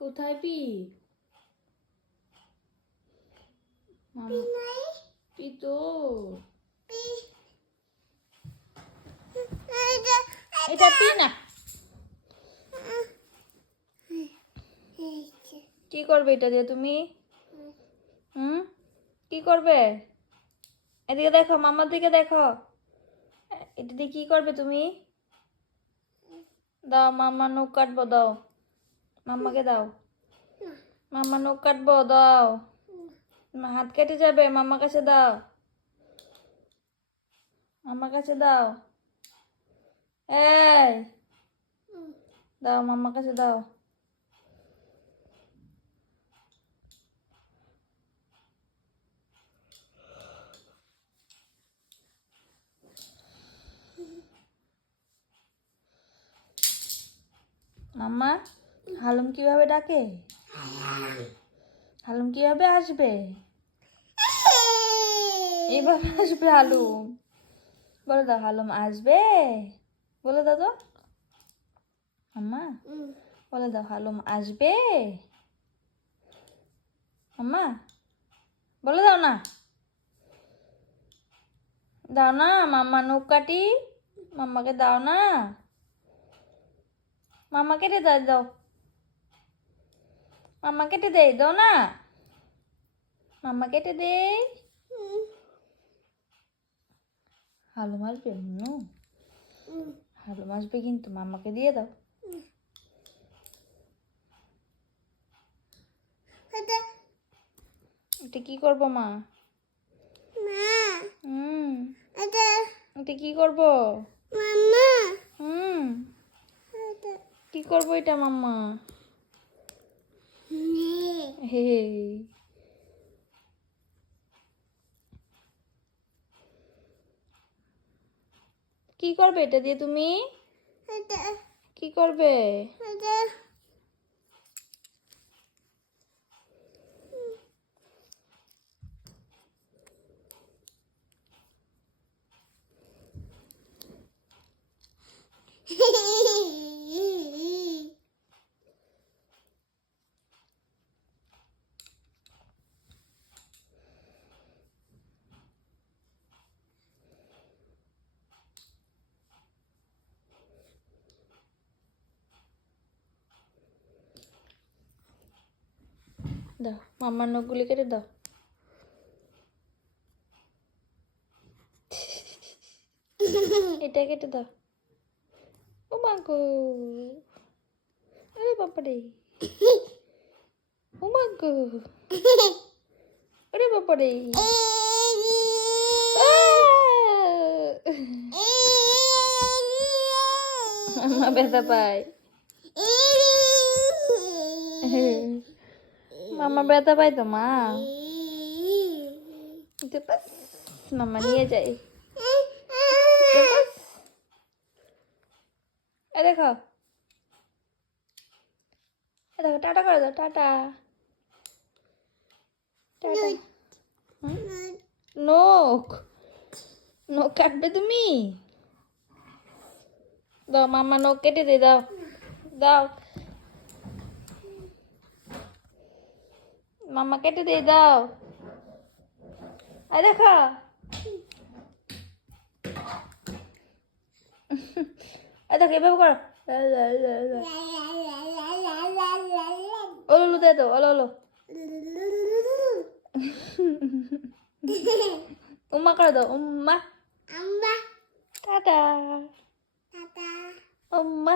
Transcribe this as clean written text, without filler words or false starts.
কোথায় P? P তো এটা পি না। কি করবে এটা দিয়ে তুমি? কি করবে? এদিকে দেখো, মামার দিকে দেখো। এটা দিয়ে কি করবে তুমি? দাও, মামা নখ কাটবো, দাও মাম্মাকে, দাও মাম্মা নখ কাটবো, দাও। হাত কেটে যাবে, মাম্মার কাছে দাও, মাম্মার কাছে দাও। এই দাও, মাম্মার কাছে দাও। মাম্মা, হালুম কিভাবে ডাকে? হালুম কিভাবে আসবে? এভাবে আসবে হালুম। বলে দাও, হালুম আসবে। বলে দাও তো মাম্মা, বলে দাও হালুম আসবে। মাম্মা বলে দাও না। দাও না, মাম্মা নখ কাটি, মাম্মাকে দাও না। মাম্মা কেটে দাও, দাও মাম্মা কেটে দেয়, দাও না। মাম্মা কেটে দেয়। হালুম আসবে, হালুম আসবে কিন্তু, মাম্মাকে দিয়ে দাও। এটা কি করবো মা? এটা কি করবো? কি করবো এটা মাম্মা? হে, কি করবে এটা দিয়ে তুমি? কি করবে? দাও, মাম্মার নখগুলি কেটে দাও। এটা কেটে দাও। ও মা গো, আরে বাবা রে, ও মা গো, আরে বাবা রে। মাম্মা ব্যথা পায়। মাম্মা ব্যথা পায় তো মা। মাম্মা নিয়ে যায়। দেখো, দেখো, টাটা করে দাও, টাটা টাটা। নখ, নখ কাটবে তুমি? দাও, মাম্মা নখ কেটে দে, দাও, দাও মাম্মা কেটে দে, দাও। আই দেখো, দেখো এভাবে করো। ওলো দে দাও, ওলো ওলো। উম্মা করে দাও, উম্মা। টাটা, উম্মা।